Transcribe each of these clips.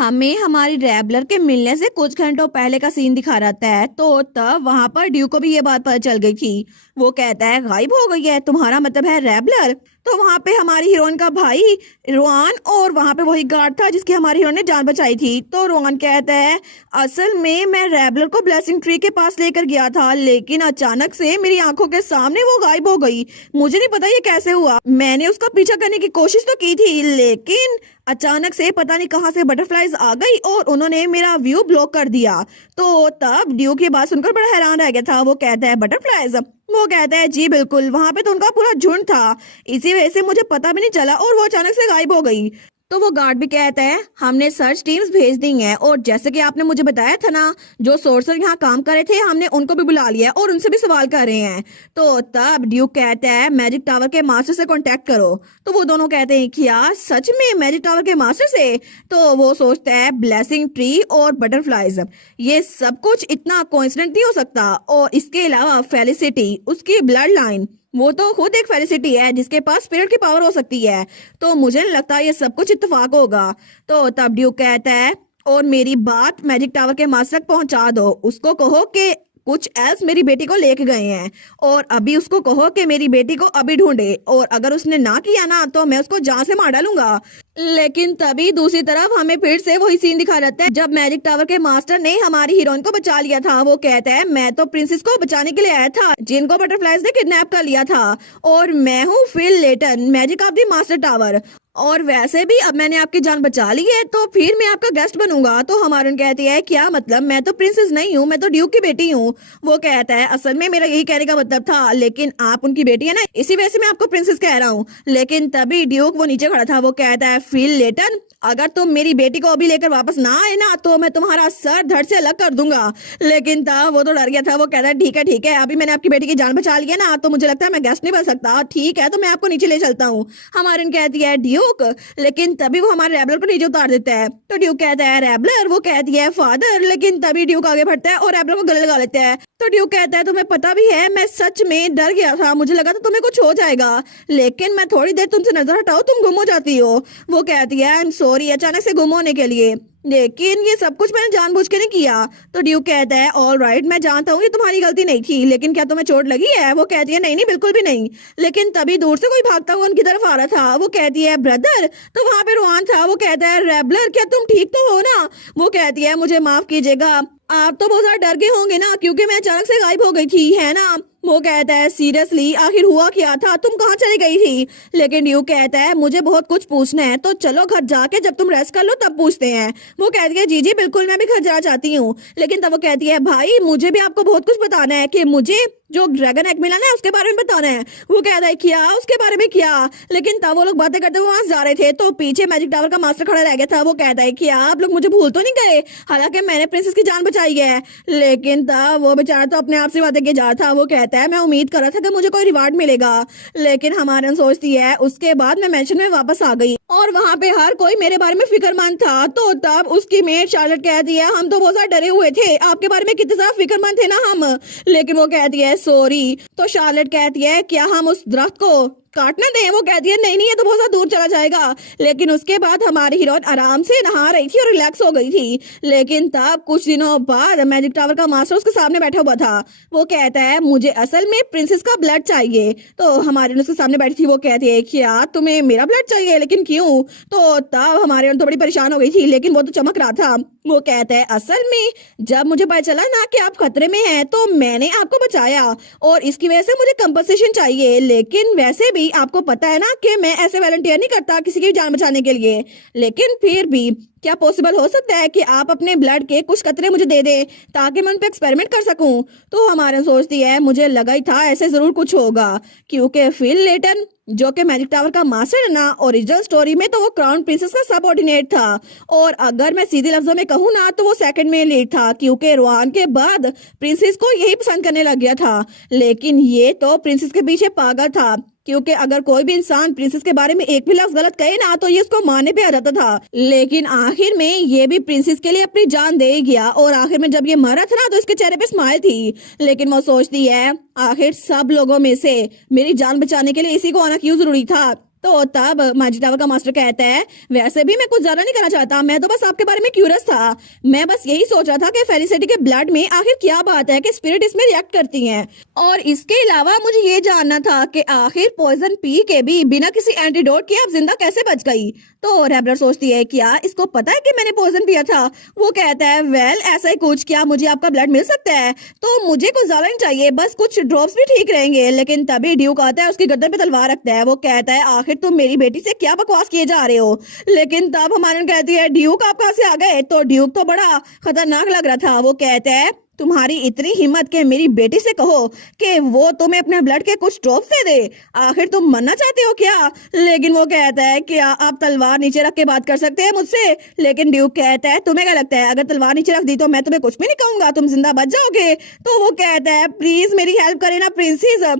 हमें हमारी रैबलर के मिलने से कुछ घंटों पहले का सीन दिखा रहता है। तो तब वहां पर ड्यू को भी ये बात पता चल गई थी। वो कहता है गायब हो गई है, तुम्हारा मतलब है रैबलर। तो वहां पे हमारी हीरोइन का भाई रोआन और वहां पे वही गार्ड था जिसकी हमारी हीरोइन ने जान बचाई थी। तो रोआन कहता है असल में मैं रैबलर को ब्लेसिंग ट्री के पास लेकर गया था, लेकिन अचानक से मेरी आंखों के सामने वो गायब हो गई। मुझे नहीं पता ये कैसे हुआ। मैंने उसका पीछा करने की कोशिश तो की थी, लेकिन अचानक से पता नहीं कहां से बटरफ्लाईज आ गई और उन्होंने मेरा व्यू ब्लॉक कर दिया। तो तब ड्यू की बात सुनकर बड़ा हैरान रह गया था। वो कहता है बटरफ्लाईज? वो कहता है जी बिल्कुल, वहां पे तो उनका पूरा झुंड था, इसी वजह से मुझे पता भी नहीं चला और वो अचानक से गायब हो गई। तो वो गार्ड भी कहता है हमने सर्च टीम्स भेज दी हैं और जैसे कि आपने मुझे बताया था ना, जो सोर्सर यहाँ काम कर रहे थे हमने उनको भी बुला लिया और उनसे भी सवाल कर रहे हैं। तो तब ड्यूक कहता है मैजिक टावर के मास्टर से कांटेक्ट करो। तो वो दोनों कहते हैं क्या सच में मैजिक टावर के मास्टर से? तो वो सोचता है ब्लेसिंग ट्री और बटरफ्लाईज, ये सब कुछ इतना कोइंसिडेंट नहीं हो सकता। और इसके अलावा फेलिसिटी, उसकी ब्लड लाइन, वो तो खुद एक फेलिसिटी है जिसके पास स्पिरिट की पावर हो सकती है। तो मुझे नहीं लगता ये सब कुछ इत्तेफाक होगा। तो तब ड्यूक कहता है और मेरी बात मैजिक टावर के मास्टर तक पहुंचा दो, उसको कहो कि कुछ एल्स मेरी बेटी को लेके गए हैं और अभी उसको कहो कि मेरी बेटी को अभी ढूंढे, और अगर उसने ना किया ना तो मैं उसको जान से मार डालूंगा। लेकिन तभी दूसरी तरफ हमें फिर से वही सीन दिखा रहता है जब मैजिक टावर के मास्टर ने हमारी हीरोइन को बचा लिया था। वो कहता है मैं तो प्रिंसेस को बचाने के लिए आया था जिनको बटरफ्लाईज ने किडनैप कर लिया था, और मैं हूँ Phil Layton, magic of the master tower, और वैसे भी अब मैंने आपकी जान बचा ली है तो फिर मैं आपका गेस्ट बनूंगा। तो हमारी कहती है क्या मतलब? मैं तो प्रिंसेस नहीं हूँ, मैं तो ड्यूक की बेटी हूँ। वो कहता है असल में मेरा यही कहने का मतलब था, लेकिन आप उनकी बेटी है ना, इसी वजह से मैं आपको प्रिंसेस कह रहा हूँ। लेकिन तभी ड्यूक वो नीचे खड़ा था। वो कहता है फिल लेटन, अगर तुम मेरी बेटी को अभी लेकर वापस ना आए ना तो मैं तुम्हारा सर धड़ से अलग कर दूंगा। लेकिन तब वो तो डर गया था। वो कहता है ठीक है, अभी मैंने आपकी बेटी की जान बचा ली है ना, तो मुझे लगता है मैं गेस्ट नहीं बन सकता। ठीक है, तो मैं आपको नीचे ले चलता हूँ। हमारी कहती है ड्यूक, लेकिन तभी वो हमारे रैबलर को नीचे उतार देता है। तो ड्यूक कहता है रैबलर? वो कहती है फादर, लेकिन तभी ड्यूक आगे बढ़ता है और रैबलर को गले लगा लेता है। तो ड्यूक कहता है तुम्हें पता भी है मैं सच में डर गया था, मुझे लगा था तुम्हें कुछ हो जाएगा, लेकिन मैं थोड़ी देर तुमसे नजर हटाऊं तुम गुम हो जाती हो। वो कहती है आई एम सॉरी अचानक से गुम होने के लिए, लेकिन ये सब कुछ मैंने जानबूझ के नहीं किया। तो ड्यूक कहता है ऑल राइट, मैं जानता हूँ ये तुम्हारी गलती नहीं थी, लेकिन क्या तुम्हें चोट लगी है? वो कहती है नहीं बिल्कुल भी नहीं। लेकिन तभी दूर से कोई भागता हुआ उनकी तरफ आ रहा था। वो कहती है ब्रदर। तो वहां पे रोआन था। वो कहता है रैबलर क्या तुम ठीक तो हो ना? वो कहती है मुझे माफ कीजिएगा, आप तो बहुत ज्यादा डर गए होंगे ना क्योंकि मैं अचानक से गायब हो गई थी, है ना? वो कहता है सीरियसली आखिर हुआ क्या था, तुम कहाँ चली गई थी? लेकिन ड्यूक कहता है मुझे बहुत कुछ पूछना है, तो चलो घर जाके जब तुम रेस्ट कर लो तब पूछते हैं। वो कहती है जी बिल्कुल, मैं भी घर जाना चाहती हूँ। लेकिन तब वो कहती है भाई मुझे भी आपको बहुत कुछ बताना है कि मुझे जो ड्रैगन एग मिला ना उसके बारे में बताना है। वो कहता है क्या? उसके बारे में क्या? लेकिन तब वो लोग बातें करते हुए वहां जा रहे थे तो पीछे मैजिक टावर का मास्टर खड़ा रह गया था। वो कहता है क्या आप लोग मुझे भूल तो नहीं गए, हालांकि मैंने प्रिंसेस की जान बचाई है। लेकिन तब वो बेचारा तो अपने आप से बातें किए जा रहा था। वो कहता है मैं उम्मीद कर रहा था कि मुझे कोई रिवार्ड मिलेगा, लेकिन हमारे सोचती है उसके बाद मैं मैंशन में वापस आ गई और वहां पे हर कोई मेरे बारे में फिक्रमंद था। तो तब उसकी मेट शार्लेट कहती है हम तो बहुत ज्यादा डरे हुए थे, आपके बारे में कितने ज्यादा फिक्रमंद थे ना हम। लेकिन वो कहती है सॉरी। तो शार्लेट कहती है क्या हम उस दरख्त को काटने दें? वो कहती है नहीं ये तो बहुत ज्यादा दूर चला जाएगा। लेकिन उसके बाद हमारी हीरोइन आराम से नहा रही थी और रिलैक्स हो गई थी। लेकिन तब कुछ दिनों बाद मैजिक टावर का मास्टर उसके सामने बैठा हुआ था। वो कहता है मुझे असल में प्रिंसेस का ब्लड चाहिए। तो हमारी उसके सामने बैठी थी। वो कहती है क्या तुम्हें मेरा ब्लड चाहिए, लेकिन क्यों? तो तब हमारे तो बड़ी परेशान हो गई थी, लेकिन वो तो चमक रहा था। वो कहता है असल में जब मुझे पता चला ना कि आप खतरे में हैं तो मैंने आपको बचाया और इसकी वजह से मुझे कंपनसेशन चाहिए। लेकिन वैसे भी आपको पता है ना कि मैं ऐसे वॉलंटियर नहीं करता किसी की जान बचाने के लिए, लेकिन फिर भी क्या पॉसिबल हो सकता है कि आप अपने ब्लड के कुछ कतरे मुझे दे दें ताकि मैं उन पे एक्सपेरिमेंट कर सकूं? तो हमारे सोचती है मुझे लगा ही था ऐसे जरूर कुछ होगा, क्योंकि फिल लेटन जो कि मैजिक टावर का मास्टर है ना, ओरिजिनल स्टोरी में तो वो क्राउन प्रिंसेस का सबऑर्डिनेट था, और अगर मैं सीधे लफ्जों में कहूँ ना तो वो सेकंड में लीड था, क्योंकि रोआन के बाद प्रिंसेस को यही पसंद करने लग गया था। लेकिन ये तो प्रिंसेस के पीछे पागल था, क्योंकि अगर कोई भी इंसान प्रिंसेस के बारे में एक भी लफ्ज गलत कहे ना तो ये उसको मारने पे आ जाता था। लेकिन आखिर में ये भी प्रिंसेस के लिए अपनी जान दे गया, और आखिर में जब ये मरा था ना तो इसके चेहरे पे स्माइल थी। लेकिन वो सोचती है आखिर सब लोगों में से मेरी जान बचाने के लिए इसी को आना क्यों जरूरी था? तो तब मैजिक टावर का मास्टर कहता है, वैसे भी मैं कुछ ज्यादा नहीं करना चाहता, मैं तो बस आपके बारे में क्यूरियस था। मैं बस यही सोच रहा था कि फेलिसिटी के ब्लड में आखिर क्या बात है कि स्पिरिट इसमें रिएक्ट करती हैं, और इसके अलावा मुझे ये जानना था कि आखिर पॉइजन पी के भी बिना किसी एंटीडोट के आप जिंदा कैसे बच गई। तो रेबलर सोचती है, क्या इसको पता है कि मैंने पॉइजन पिया था। वो कहता है, वेल ऐसा ही कुछ, क्या मुझे आपका ब्लड मिल सकता है? तो मुझे कुछ ज्यादा नहीं चाहिए, बस कुछ ड्रॉप्स भी ठीक रहेंगे। लेकिन तभी ड्यूक आता है, उसकी गर्दन पे तलवार रखता है। वो कहता है, आखिर तुम मेरी बेटी से क्या बकवास किए जा रहे हो? लेकिन तब हमारन कहती है, ड्यूक आप कहाँ से आ गए? तो ड्यूक तो बड़ा खतरनाक लग रहा था। वो कहता है, तुम्हारी इतनी हिम्मत के मेरी बेटी से कहो कि वो तुम्हें अपने ब्लड के कुछ ड्रॉप्स दे दे, आखिर तुम मरना चाहते हो क्या? लेकिन वो कहता है, क्या आप तलवार नीचे रख के बात कर सकते हैं मुझसे? लेकिन ड्यूक कहता है, तुम्हें क्या लगता है अगर तलवार नीचे रख दी तो मैं तुम्हें कुछ भी नहीं कहूंगा, तुम जिंदा बच जाओगे? तो वो कहता है, प्लीज मेरी हेल्प करे ना प्रिंसेस।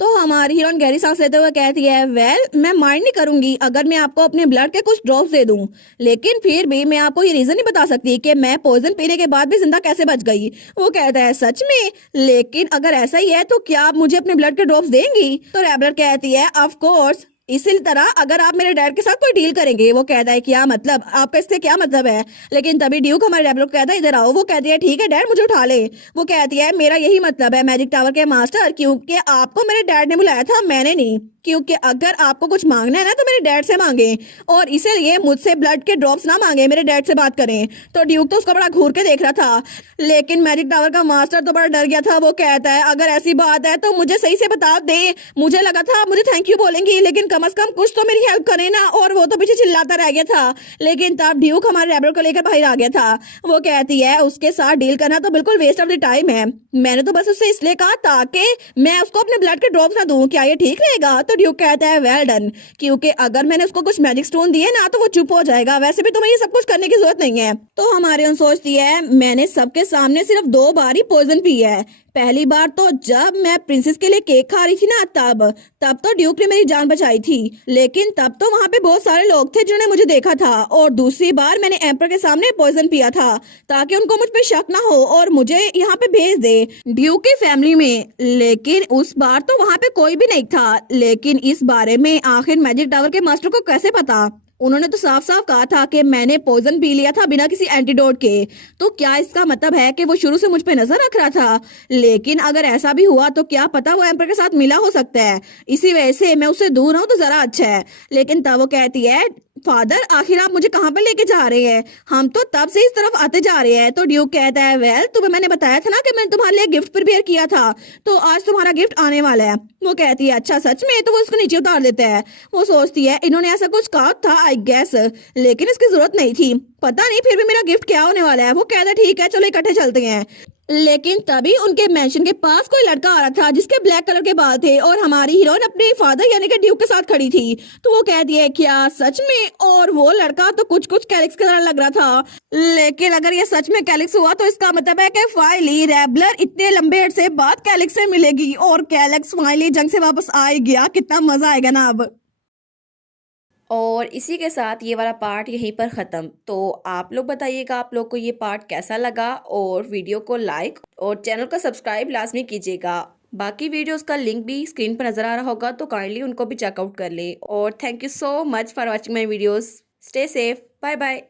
तो हमारी हीरोइन गहरी सांस लेते हुए कहती है, वेल मैं माइंड नहीं करूंगी अगर मैं आपको अपने ब्लड के कुछ ड्रॉप्स दे दूं, लेकिन फिर भी मैं आपको ये रीजन नहीं बता सकती कि मैं पॉइजन पीने के बाद भी जिंदा कैसे बच गई। वो कहता है, सच में? लेकिन अगर ऐसा ही है तो क्या आप मुझे अपने ब्लड के ड्रॉप्स देंगी? तो रेबलर कहती है, ऑफ कोर्स, इसी तरह अगर आप मेरे डैड के साथ कोई डील करेंगे। वो कहता है, क्या मतलब? आपका इससे क्या मतलब है? लेकिन तभी ड्यूक हमारे रेबलर को कहता है, इधर आओ। वो कहती है, ठीक है डैड, मुझे उठा ले। वो कहती है, मेरा यही मतलब है मैजिक टावर के मास्टर, क्योंकि आपको मेरे डैड ने बुलाया था, मैंने नहीं। क्योंकि अगर आपको कुछ मांगना है ना तो मेरे डैड से मांगे, और इसीलिए मुझसे ब्लड के ड्रॉप्स ना मांगे, मेरे डैड से बात करें। तो ड्यूक तो उसका बड़ा घूर के देख रहा था, लेकिन मैजिक टावर का मास्टर तो बड़ा डर गया था। वो कहता है, अगर ऐसी बात है तो मुझे सही से बता दे, मुझे लगा था आप मुझे थैंक यू बोलेंगी, लेकिन कम से कम कुछ तो मेरी हेल्प करे ना। और वो तो पीछे चिल्लाता रह गया था। लेकिन तब ड्यूक हमारे रेबलर को लेकर बाहर आ गया था। वो कहती है, उसके साथ डील करना तो बिल्कुल वेस्ट ऑफ द टाइम है, मैंने तो बस उससे इसलिए कहा ताकि मैं उसको अपने ब्लड के ड्रॉप्स ना दूं, क्या ये ठीक रहेगा? तो ड्यूक कहता है, वेल डन, क्योंकि अगर मैंने उसको कुछ मैजिक स्टोन दिए ना तो वो चुप हो जाएगा, वैसे भी तुम्हें ये सब कुछ करने की जरूरत नहीं है। तो हमारे उन सोचती है, मैंने सबके सामने सिर्फ 2 बार ही पॉइजन पी है। पहली बार तो जब मैं प्रिंसेस के लिए केक खा रही थी ना, तब तो ड्यूक ने मेरी जान बचाई थी, लेकिन तब तो वहां पे बहुत सारे लोग थे जिन्होंने मुझे देखा था। और दूसरी बार मैंने एम्पर के सामने पॉइजन पिया था ताकि उनको मुझ पे शक ना हो और मुझे यहाँ पे भेज दे ड्यूक की फैमिली में। लेकिन उस बार तो वहां पे कोई भी नहीं था। लेकिन इस बारे में आखिर मैजिक टावर के मास्टर को कैसे पता? उन्होंने तो साफ साफ कहा था कि मैंने पॉइजन पी लिया था बिना किसी एंटीडोट के। तो क्या इसका मतलब है कि वो शुरू से मुझ पे नजर रख रहा था? लेकिन अगर ऐसा भी हुआ तो क्या पता वो एम्पर के साथ मिला हो सकता है, इसी वजह से मैं उससे दूर रहूं तो जरा अच्छा है। लेकिन तब वो कहती है, फादर आखिर आप मुझे कहाँ पे लेके जा रहे हैं? हम तो तब से इस तरफ आते जा रहे हैं। तो ड्यूक कहता है, वेल तुम्हें मैंने बताया था ना कि मैंने तुम्हारे लिए गिफ्ट प्रिपेयर किया था, तो आज तुम्हारा गिफ्ट आने वाला है। वो कहती है, अच्छा सच में? तो वो उसको नीचे उतार देता है। वो सोचती है, इन्होंने ऐसा कुछ कहा था आई गेस, लेकिन इसकी जरूरत नहीं थी, पता नहीं फिर भी मेरा गिफ्ट क्या होने वाला है। वो कहता है, ठीक है चलो इकट्ठे चलते हैं। लेकिन तभी उनके मैंशन के पास कोई लड़का आ रहा था जिसके ब्लैक कलर के बाल थे, और हमारी हीरोइन अपने फादर यानी कि ड्यूक के साथ खड़ी थी। तो वो कहती है, क्या सच में? और वो लड़का तो कुछ कुछ कैलिक्स की तरह लग रहा था। लेकिन अगर ये सच में कैलिक्स हुआ तो इसका मतलब है कि फाइनली रेबलर इतने लंबे अरसे बाद कैलिक्स से मिलेगी और कैलिक्स फाइनली जंग से वापस आ गया। कितना मजा आएगा ना अब। और इसी के साथ ये वाला पार्ट यहीं पर ख़त्म। तो आप लोग बताइएगा आप लोग को ये पार्ट कैसा लगा, और वीडियो को लाइक और चैनल को सब्सक्राइब लाजमी कीजिएगा। बाकी वीडियोस का लिंक भी स्क्रीन पर नज़र आ रहा होगा, तो काइंडली उनको भी चेकआउट कर लें। और thank you so much for watching my videos. Stay safe, bye bye.